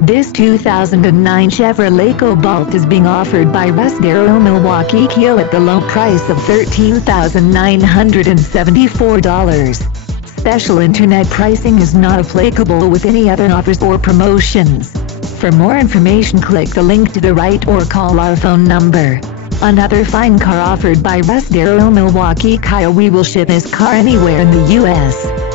This 2009 Chevrolet Cobalt is being offered by Russ Darrow Milwaukee Kia at the low price of $13,974. Special internet pricing is not applicable with any other offers or promotions. For more information, click the link to the right or call our phone number. Another fine car offered by Russ Darrow Milwaukee Kia. We will ship this car anywhere in the U.S.